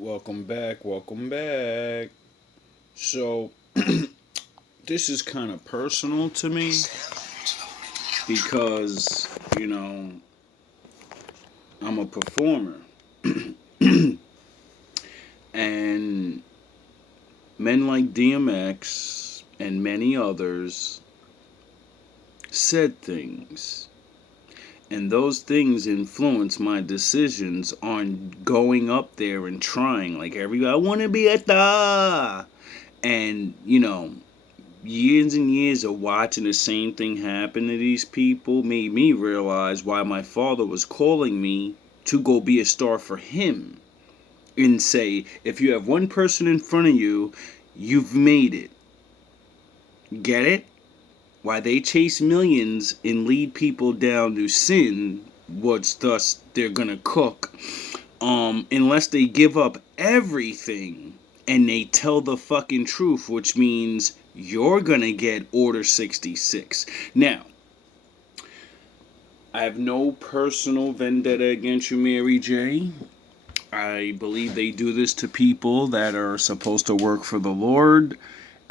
Welcome back, welcome back. So, this is kind of personal to me because, you know, I'm a performer. And men like DMX and many others said things. And those things influence my decisions on going up there and trying. Like, I want to be a star. And, years and years of watching the same thing happen to these people made me realize why my father was calling me to go be a star for him. And say, if you have one person in front of you, you've made it. Get it? Why they chase millions and lead people down to sin, what's thus they're gonna cook, unless they give up everything and they tell the fucking truth, which means you're gonna get Order 66. Now, I have no personal vendetta against you, Mary J. I believe they do this to people that are supposed to work for the Lord.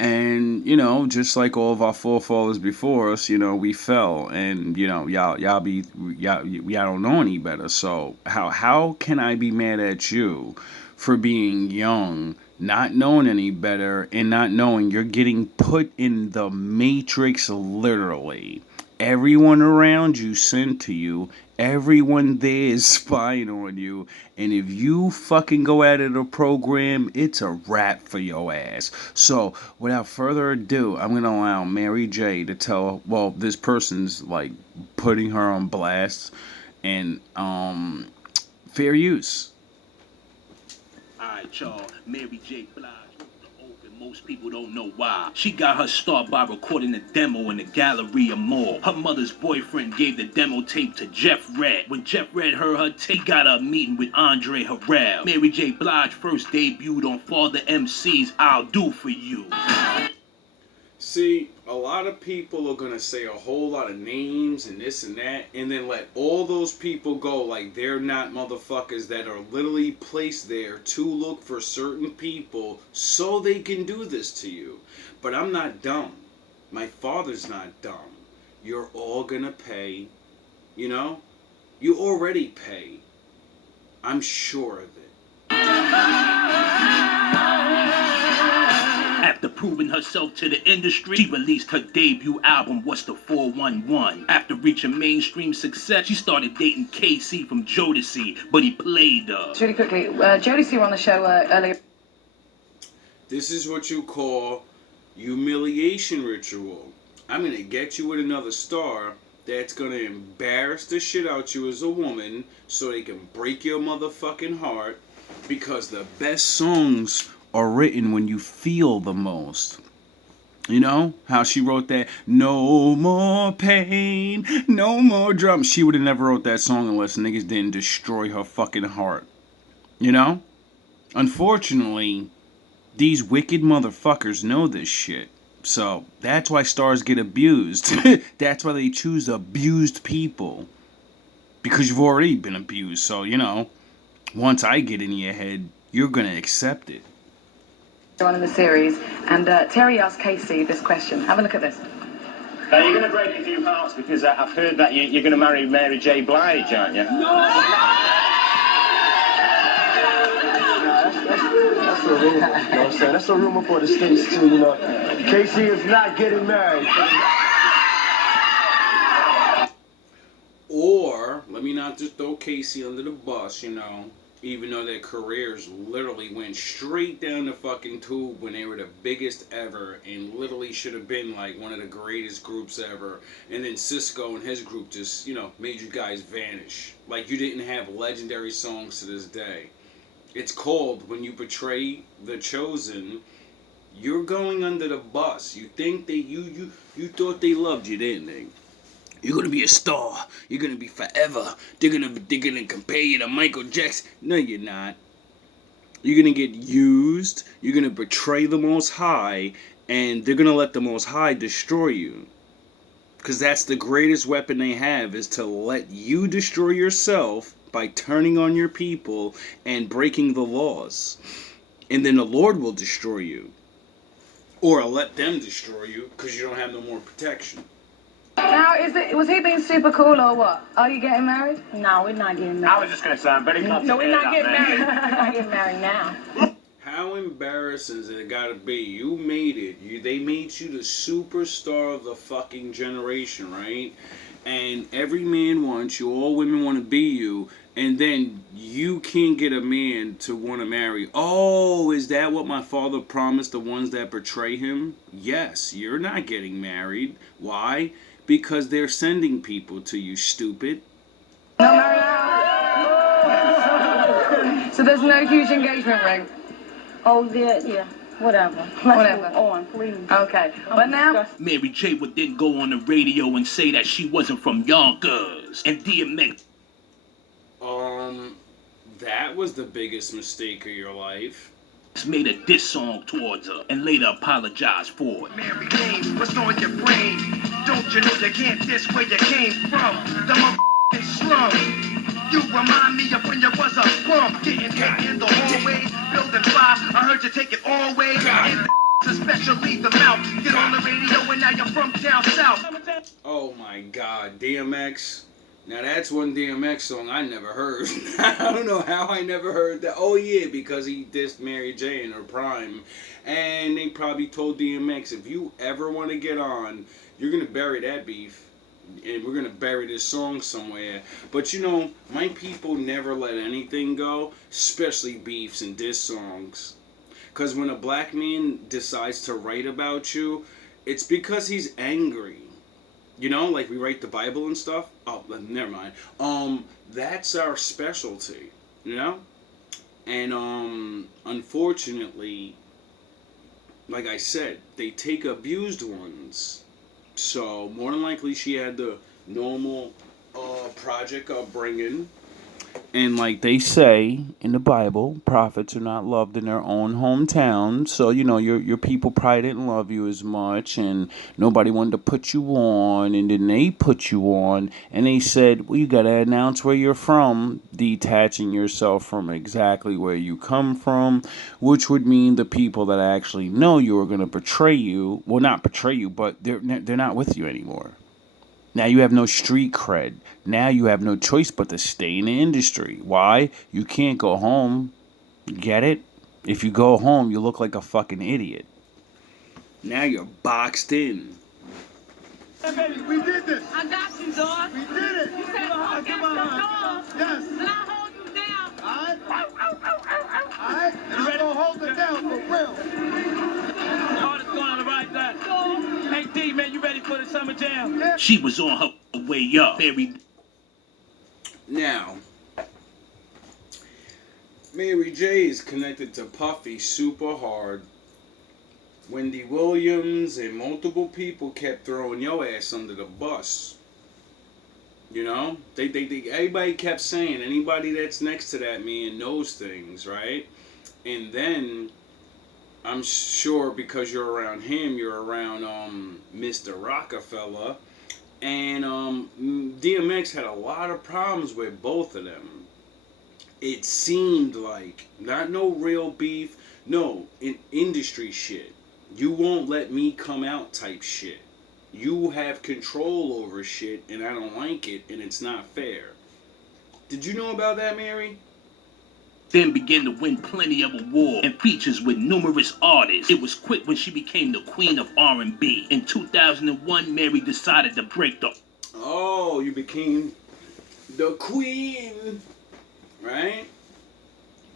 And, just like all of our forefathers before us, we fell. And, y'all don't know any better. So how can I be mad at you for being young, not knowing any better, and not knowing you're getting put in the matrix literally? Everyone around you sent to you. Everyone there is spying on you. And if you fucking go out of the program, it's a wrap for your ass. So, without further ado, I'm going to allow Mary J to tell, well, this person's like putting her on blast. And, fair use. Alright, y'all. Mary J. Blige. Most people don't know why. She got her start by recording a demo in the Galleria Mall. Her mother's boyfriend gave the demo tape to Jeff Red. When Jeff Red heard her tape, got a meeting with Andre Harrell. Mary J. Blige first debuted on Father MC's I'll Do For You. See, a lot of people are going to say a whole lot of names and this and that, and then let all those people go like they're not motherfuckers that are literally placed there to look for certain people so they can do this to you. But I'm not dumb. My father's not dumb. You're all going to pay. You already pay. I'm sure of it. After proving herself to the industry, she released her debut album, What's the 411? After reaching mainstream success, she started dating KC from Jodeci, but he played her. Really quickly, Jodeci were on the show earlier. This is what you call humiliation ritual. I'm going to get you with another star that's going to embarrass the shit out you as a woman so they can break your motherfucking heart, because the best songs are written when you feel the most. You know how she wrote that "No more pain, no more drums." She would have never wrote that song unless niggas didn't destroy her fucking heart. Unfortunately, these wicked motherfuckers know this shit. So that's why stars get abused. That's why they choose abused people, because you've already been abused. So once I get in your head, you're gonna accept it. On in the series, and Terry asked Casey this question. Have a look at this. You're going to break a few hearts because I've heard that you're going to marry Mary J. Blige, aren't you? No! That's a rumor. You know what I'm saying? That's a rumor for the States too, Casey is not getting married. Or, let me not just throw Casey under the bus, even though their careers literally went straight down the fucking tube when they were the biggest ever and literally should have been like one of the greatest groups ever. And then Cisco and his group just, made you guys vanish. Like you didn't have legendary songs to this day. It's called, when you betray the chosen, you're going under the bus. You think that you thought they loved you, didn't they? You're gonna be a star. You're gonna be forever. They're gonna compare you to Michael Jackson. No, you're not. You're gonna get used. You're gonna betray the Most High, and they're gonna let the Most High destroy you. Because that's the greatest weapon they have, is to let you destroy yourself by turning on your people and breaking the laws. And then the Lord will destroy you. Or let them destroy you because you don't have no more protection. Now, was he being super cool or what? Are you getting married? No, we're not getting I married. was just going to say, I'm very glad No, to we're hear not that, getting mate. married. We're not getting married now. How embarrassing is it gotta be? You made it. They made you the superstar of the fucking generation, right? And every man wants you, all women want to be you, and then you can't get a man to want to marry. Oh, is that what my father promised the ones that betray him? Yes, you're not getting married. Why? Because they're sending people to you, stupid. Not married now? So there's no huge engagement ring? Oh, yeah. Whatever. Whatever. Let's move on, please. Okay. But now, Mary J would then go on the radio and say that she wasn't from Yonkers. And DMX That was the biggest mistake of your life. made a diss song towards her and later apologized for it. Mary Jane, what's on your brain? Don't you know you can't diss where you came from? The motherfucking slum. You remind me of when you was a bum, getting hit in the hallway, building 5. I heard you take it all way, and especially the mouth. Get on the radio and now you're from down south. Oh my God, DMX. Now that's one DMX song I never heard. I don't know how I never heard that. Oh yeah, because he dissed Mary J in her prime. And they probably told DMX, if you ever want to get on, you're going to bury that beef. And we're going to bury this song somewhere. But you know, my people never let anything go, especially beefs and diss songs. Because when a black man decides to write about you, it's because he's angry. You know, like we write the Bible and stuff. Oh, never mind. That's our specialty, you know? And unfortunately, like I said, they take abused ones. So more than likely she had the normal project upbringing. And like they say in the Bible, prophets are not loved in their own hometown. So, you know, your people probably didn't love you as much, and nobody wanted to put you on, and then they put you on, and they said, well, you got to announce where you're from, detaching yourself from exactly where you come from, which would mean the people that actually know you are going to betray you. Well, not betray you, but they're not with you anymore. Now you have no street cred. Now you have no choice but to stay in the industry. Why? You can't go home. Get it? If you go home, you look like a fucking idiot. Now you're boxed in. Hey, baby, we did this. I got you, dog. We did it. You said hold Come down on. the dog. Yes. And I hold you down. All right? And I'm going to hold it down for real. Heart is going on the right side. Hey, D, man, you ready for the summer jam? Yeah. She was on her way up. Now, Mary J is connected to Puffy super hard. Wendy Williams and multiple people kept throwing your ass under the bus. You know? They everybody kept saying anybody that's next to that man knows things, right? And then I'm sure because you're around him, you're around Mr. Rockefeller, and DMX had a lot of problems with both of them. It seemed like not no real beef, no industry shit. You won't let me come out type shit. You have control over shit, and I don't like it, and it's not fair. Did you know about that, Mary? Then began to win plenty of awards and features with numerous artists. It was quick when she became the queen of R&B. In 2001, Mary decided to break the... Oh, you became the queen, right?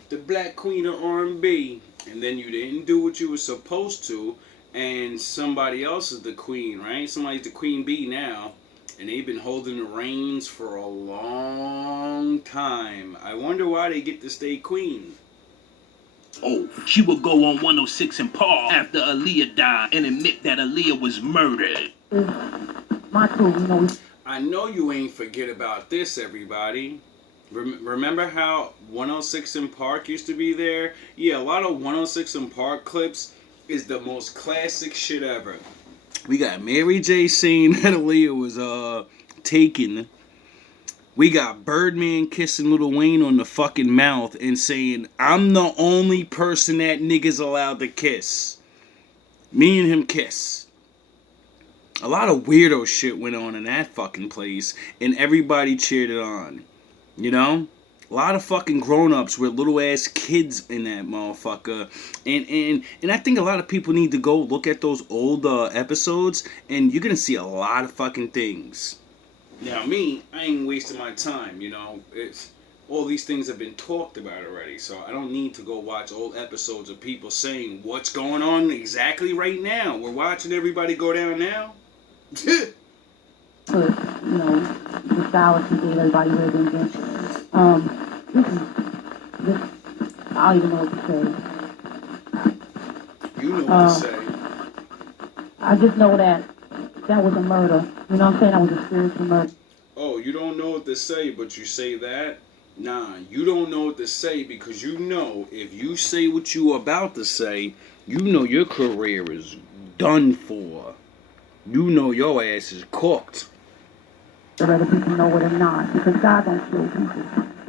The black queen of R&B. And then you didn't do what you were supposed to, and somebody else is the queen, right? Somebody's the queen bee now. And they've been holding the reins for a long time. I wonder why they get to stay queen. Oh, she would go on 106 and Park after Aaliyah died and admit that Aaliyah was murdered. My crew, you know. I know you ain't forget about this, everybody. Remember how 106 and Park used to be there? Yeah, a lot of 106 and Park clips is the most classic shit ever. We got Mary J saying that Aaliyah was taken, We got Birdman kissing Lil Wayne on the fucking mouth and saying, I'm the only person that niggas allowed to kiss. Me and him kiss. A lot of weirdo shit went on in that fucking place, and everybody cheered it on. You know? A lot of fucking grown-ups with little ass kids in that motherfucker. And I think a lot of people need to go look at those old episodes, and you're gonna see a lot of fucking things. Now me, I ain't wasting my time, you know. It's all these things have been talked about already, so I don't need to go watch old episodes of people saying what's going on exactly right now. We're watching everybody go down now. Put, the showers and gave everybody where they been. This, I don't even know what to say. You know what to say. I just know that was a murder. You know what I'm saying? That was a spiritual murder. Oh, you don't know what to say, but you say that? Nah, you don't know what to say because you know if you say what you about to say, you know your career is done for. You know your ass is cooked. Whether people know it or not, because God don't kill people.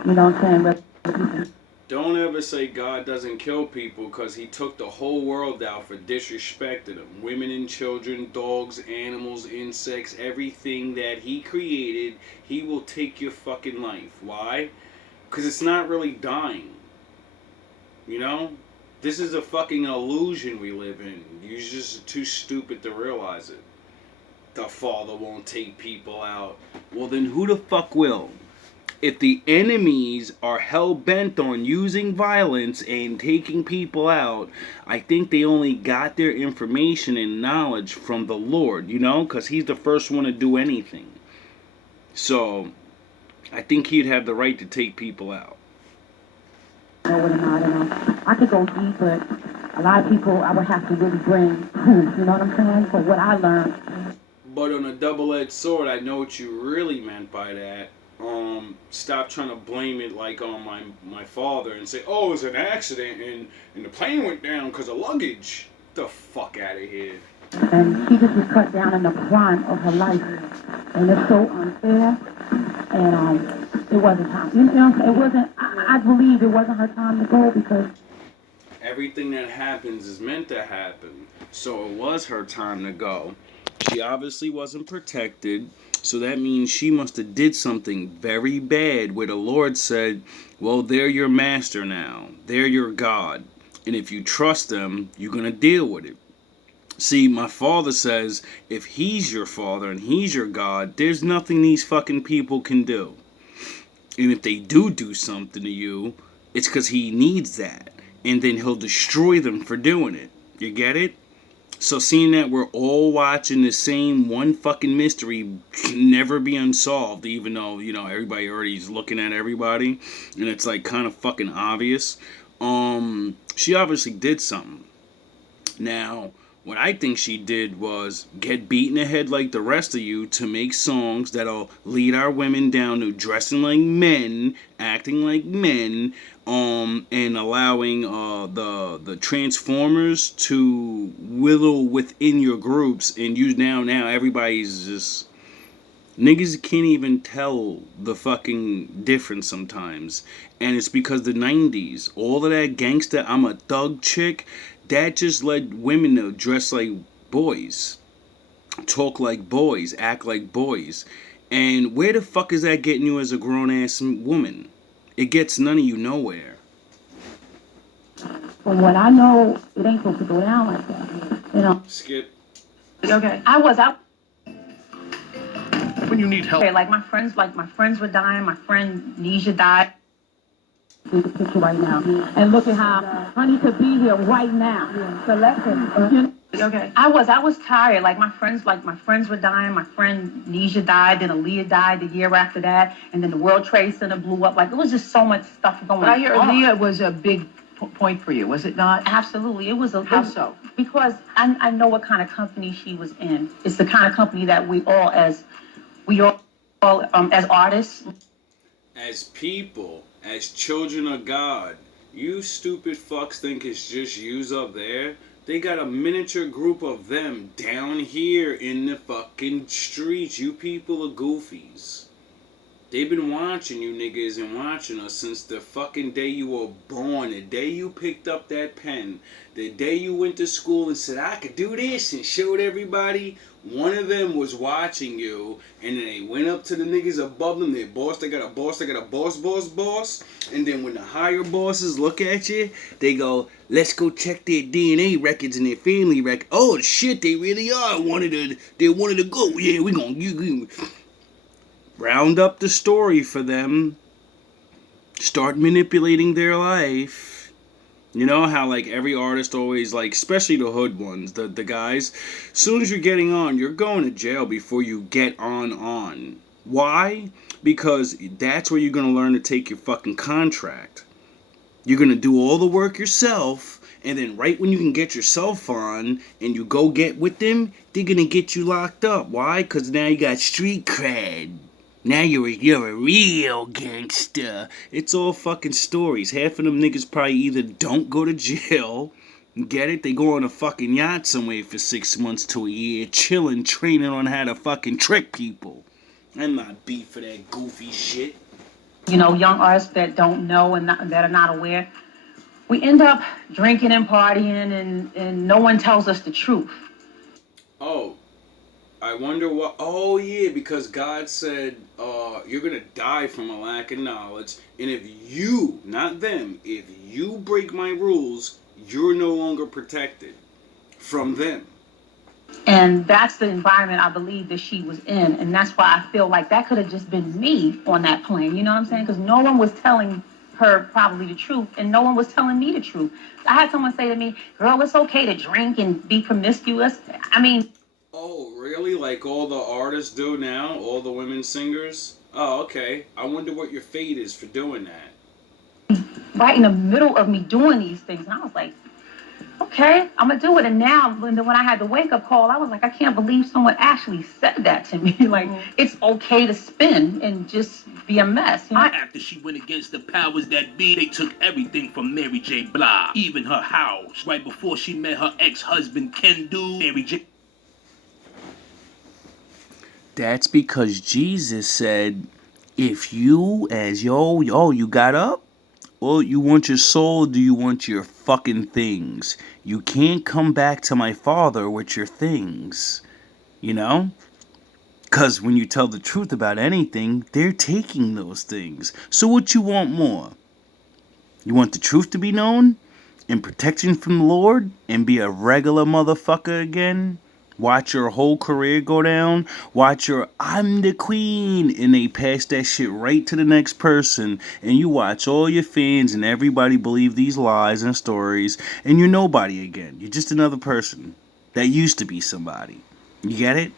You know what I'm saying? Don't ever say God doesn't kill people because he took the whole world out for disrespecting them. Women and children, dogs, animals, insects, everything that he created, he will take your fucking life. Why? Because it's not really dying. You know? This is a fucking illusion we live in. You're just too stupid to realize it. The Father won't take people out. Well, then who the fuck will? If the enemies are hell-bent on using violence and taking people out, I think they only got their information and knowledge from the Lord, you know? Because he's the first one to do anything. So, I think he'd have the right to take people out. Know it or not, and I could go deep, but a lot of people I would have to really bring proof, you know what I'm saying? For what I learned. But on a double-edged sword, I know what you really meant by that. Stop trying to blame it like on my father and say, oh, it was an accident and the plane went down because of luggage. Get the fuck out of here. And she just was cut down in the prime of her life. And it's so unfair. And it wasn't time. You know what I'm saying? It wasn't, I believe it wasn't her time to go because everything that happens is meant to happen. So it was her time to go. She obviously wasn't protected. So that means she must have did something very bad where the Lord said, well, they're your master now. They're your God. And if you trust them, you're going to deal with it. See, my father says, if he's your father and he's your God, there's nothing these fucking people can do. And if they do something to you, it's because he needs that. And then he'll destroy them for doing it. You get it? So seeing that we're all watching the same one fucking mystery can never be unsolved, even though, you know, everybody already is looking at everybody, and it's like kind of fucking obvious. She obviously did something. Now, what I think she did was get beat in the head like the rest of you to make songs that'll lead our women down to dressing like men, acting like men, and allowing the transformers to whittle within your groups, and you now everybody's just niggas can't even tell the fucking difference sometimes, and it's because the 90s, all of that gangsta I'm a thug chick, that just led women to dress like boys, talk like boys, act like boys. And where the fuck is that getting you as a grown-ass woman? It gets none of you nowhere. from what I know, it ain't supposed to go down like that. You know? Skip. Okay. I was out. When you need help. Okay, like my friends were dying. My friend Nisha died. See the picture right now. And look at how honey could be here right now. So let him. Okay. I was tired. Like my friends were dying. My friend Nisha died. Then Aaliyah died the year after that. And then the World Trade Center blew up. Like it was just so much stuff going on. But I hear Aaliyah was a big point for you, was it not? Absolutely. It was a How so? Because I know what kind of company she was in. It's the kind of company that we all as artists. As people, as children of God, you stupid fucks think it's just yous up there? They got a miniature group of them down here in the fucking streets. You people are goofies. They've been watching you niggas and watching us since the fucking day you were born, the day you picked up that pen, the day you went to school and said, I could do this and showed everybody. One of them was watching you, and then they went up to the niggas above them, their boss, they got a boss, boss. And then when the higher bosses look at you, they go, let's go check their DNA records and their family records. Oh shit, they really are they're one of the go. Yeah, we gonna round up the story for them, start manipulating their life. You know how like every artist always, like, especially the hood ones, the guys, as soon as you're getting on, you're going to jail before you get on. Why? Because that's where you're going to learn to take your fucking contract. You're going to do all the work yourself, and then right when you can get yourself on and you go get with them, they're going to get you locked up. Why? Because now you got street cred. Now you're a real gangster. It's all fucking stories. Half of them niggas probably either don't go to jail, get it? They go on a fucking yacht somewhere for 6 months to a year, chilling, training on how to fucking trick people. I'm not beat for that goofy shit. You know, young artists that don't know and that are not aware, we end up drinking and partying, and no one tells us the truth. Oh, I wonder what. Oh yeah, because God said you're gonna die from a lack of knowledge, and if you, not them, if you break my rules, you're no longer protected from them. And that's the environment I believe that she was in, and that's why I feel like that could have just been me on that plane. You know what I'm saying? Because no one was telling her probably the truth, and no one was telling me the truth. I had someone say to me, "Girl, it's okay to drink and be promiscuous." I mean. Oh, really? Like all the artists do now? All the women singers? Oh, okay. I wonder what your fate is for doing that. Right in the middle of me doing these things. And I was like, okay, I'm going to do it. And now, when I had the wake-up call, I was like, I can't believe someone actually said that to me. Like, it's okay to spin and just be a mess. You know? After she went against the powers that be, they took everything from Mary J. Blige, even her house. Right before she met her ex-husband, Ken Do, Mary J. That's because Jesus said, if you, as you got up, well, you want your soul, do you want your fucking things? You can't come back to my Father with your things. You know? Because when you tell the truth about anything, they're taking those things. So what you want more? You want the truth to be known? And protection from the Lord? And be a regular motherfucker again? Watch your whole career go down. Watch your I'm the queen. And they pass that shit right to the next person. And you watch all your fans and everybody believe these lies and stories. And you're nobody again. You're just another person that used to be somebody. You get it?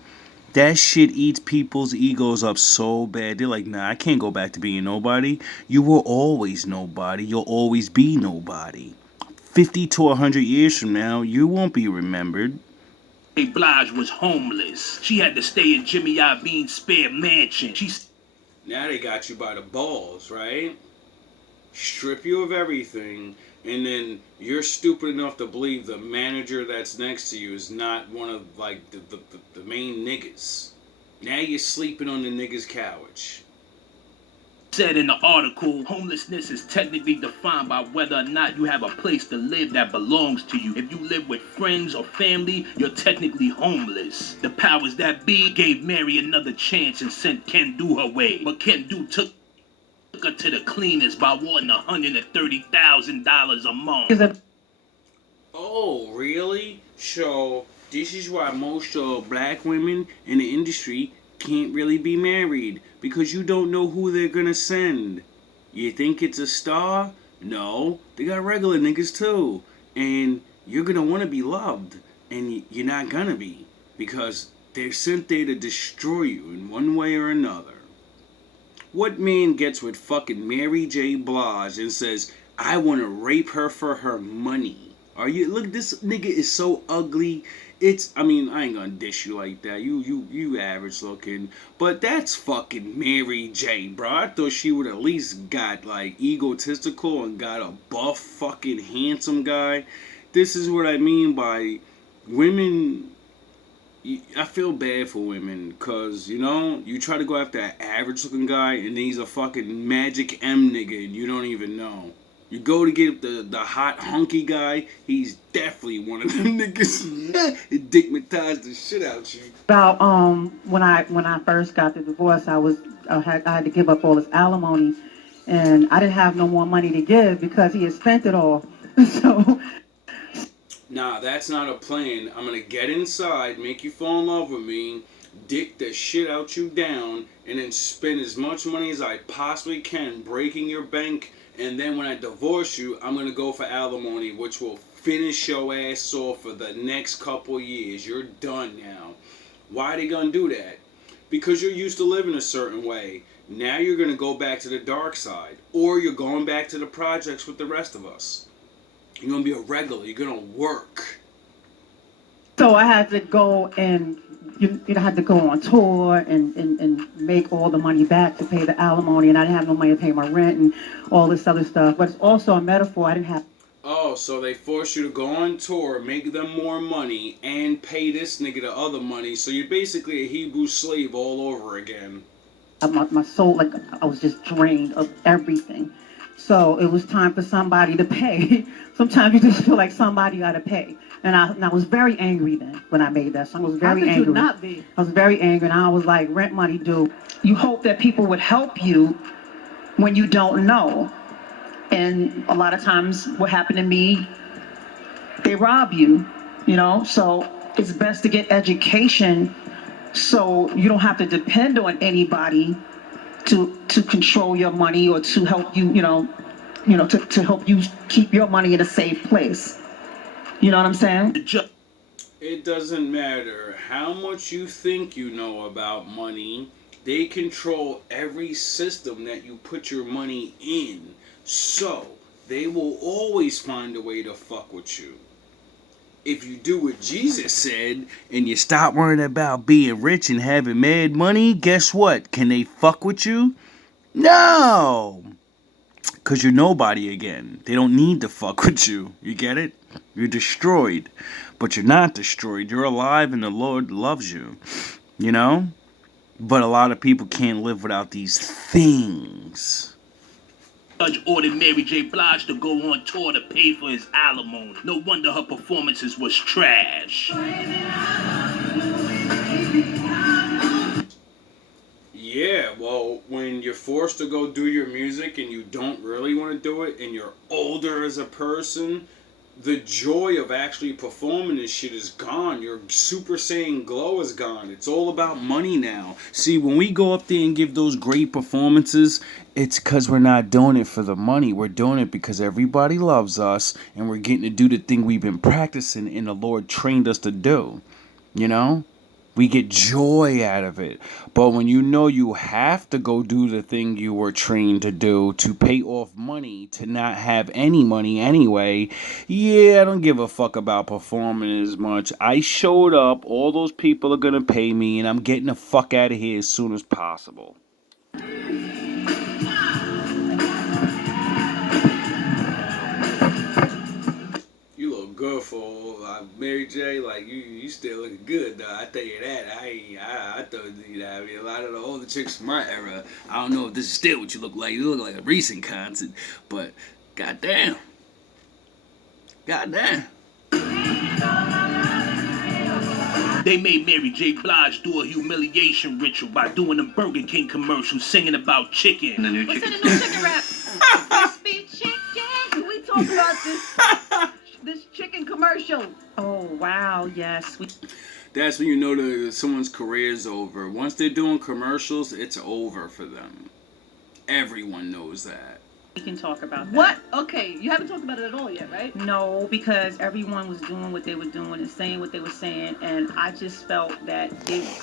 That shit eats people's egos up so bad. They're like, nah, I can't go back to being nobody. You were always nobody. You'll always be nobody. 50 to 100 years from now, you won't be remembered. Blige was homeless. She had to stay in Jimmy Iovine's spare mansion. Now they got you by the balls, right? Strip you of everything, and then you're stupid enough to believe the manager that's next to you is not one of, like, the main niggas. Now you're sleeping on the nigga's couch. Said in the article, homelessness is technically defined by whether or not you have a place to live that belongs to you. If you live with friends or family, you're technically homeless. The powers that be gave Mary another chance and sent Ken Do her way. But Ken Do took her to the cleaners by wanting $130,000 a month. Oh, really? So, this is why most black women in the industry can't really be married, because you don't know who they're gonna send. You think it's a star? No, they got regular niggas too. And you're gonna wanna be loved, and you're not gonna be, because they're sent there to destroy you in one way or another. What man gets with fucking Mary J. Blige and says, I wanna rape her for her money? Are you, look, this nigga is so ugly. I ain't gonna dish you like that. You average looking. But that's fucking Mary J, bro. I thought she would at least got, like, egotistical and got a buff fucking handsome guy. This is what I mean by women I feel bad for women because, you know, you try to go after an average looking guy and he's a fucking magic M nigga and you don't even know. You go to get the hot hunky guy, he's definitely one of them niggas. He dickmatized the shit out you. About when I first got the divorce, I had to give up all his alimony, and I didn't have no more money to give because he had spent it all. So Nah, that's not a plan. I'm gonna get inside, make you fall in love with me, dick the shit out you down, and then spend as much money as I possibly can breaking your bank. And then when I divorce you, I'm gonna go for alimony, which will finish your ass off for the next couple years. You're done now. Why are they gonna do that? Because you're used to living a certain way. Now you're gonna go back to the dark side, or you're going back to the projects with the rest of us. You're gonna be a regular. You're gonna work. I had to go and I had to go on tour and make all the money back to pay the alimony, and I didn't have no money to pay my rent and all this other stuff. But it's also a metaphor. I didn't have. Oh, so they force you to go on tour, make them more money, and pay this nigga the other money. So you're basically a Hebrew slave all over again. My soul, like I was just drained of everything. So it was time for somebody to pay. Sometimes you just feel like somebody got to pay. And I was very angry then when I made that song. I was very angry. How could you not be? I was very angry, and I was like, rent money due. You hope that people would help you when you don't know. And a lot of times what happened to me, they rob you, you know? So it's best to get education so you don't have to depend on anybody to control your money or to help you, to help you keep your money in a safe place. You know what I'm saying? It doesn't matter how much you think you know about money. They control every system that you put your money in. So, they will always find a way to fuck with you. If you do what Jesus said and you stop worrying about being rich and having mad money, guess what? Can they fuck with you? No! Because you're nobody again. They don't need to fuck with you. You get it? You're destroyed. But you're not destroyed. You're alive and the Lord loves you. You know? But a lot of people can't live without these things. Judge ordered Mary J. Blige to go on tour to pay for his alimony. No wonder her performances was trash. Yeah, well, when you're forced to go do your music and you don't really want to do it and you're older as a person, the joy of actually performing this shit is gone. Your Super Saiyan glow is gone. It's all about money now. See, when we go up there and give those great performances, it's because we're not doing it for the money. We're doing it because everybody loves us and we're getting to do the thing we've been practicing and the Lord trained us to do. You know? We get joy out of it. But when you know you have to go do the thing you were trained to do to pay off money, to not have any money anyway, yeah, I don't give a fuck about performing as much. I showed up, all those people are gonna pay me, and I'm getting the fuck out of here as soon as possible. You look good for Mary J. Like you still looking good though. I tell you that. I thought I mean a lot of the older chicks from my era. I don't know if this is still what you look like. You look like a recent concert, but goddamn, goddamn. They made Mary J. Blige do a humiliation ritual by doing a Burger King commercial singing about chicken. The new chicken. What's in the new chicken wrap? Crispy chicken. We talk about this chicken commercial. Oh wow, yes. That's when you know that someone's career is over. Once they're doing commercials, it's over for them. Everyone knows that. We can talk about that. What? Okay, you haven't talked about it at all yet, right? No, because everyone was doing what they were doing and saying what they were saying, and I just felt that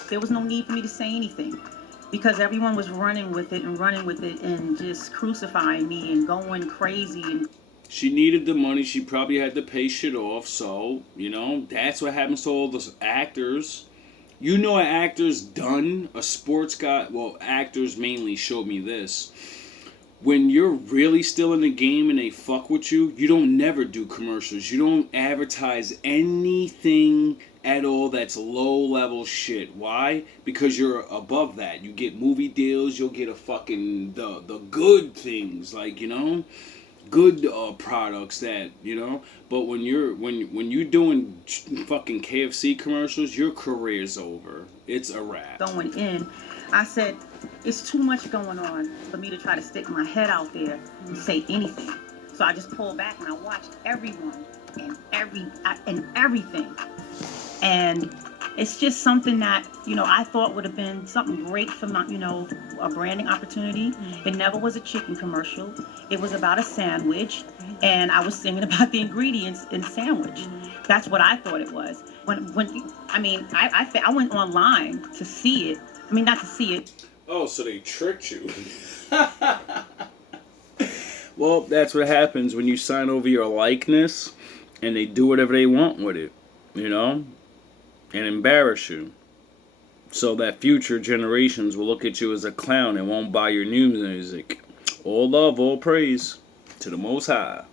there was no need for me to say anything. Because everyone was running with it and just crucifying me and going crazy. And she needed the money. She probably had to pay shit off. So, you know, that's what happens to all those actors. You know, an actor's done. A sports guy, well, actors mainly showed me this. when you're really still in the game and they fuck with you, you don't never do commercials. You don't advertise anything at all that's low level shit. Why? Because you're above that. You get movie deals, you'll get a fucking the good things, like, you know, good products that, you know. But when you're doing fucking KFC commercials, your career's over. It's a wrap. Going in, I said, it's too much going on for me to try to stick my head out there and say anything. So I just pulled back and I watched everyone and everything. And it's just something that, you know, I thought would have been something great for my, you know, a branding opportunity. It never was a chicken commercial. It was about a sandwich, and I was singing about the ingredients in the sandwich. That's what I thought it was. I went online to see it. I mean, not to see it. Oh, so they tricked you. Well, that's what happens when you sign over your likeness and they do whatever they want with it, you know, and embarrass you. So that future generations will look at you as a clown and won't buy your new music. All love, all praise to the Most High.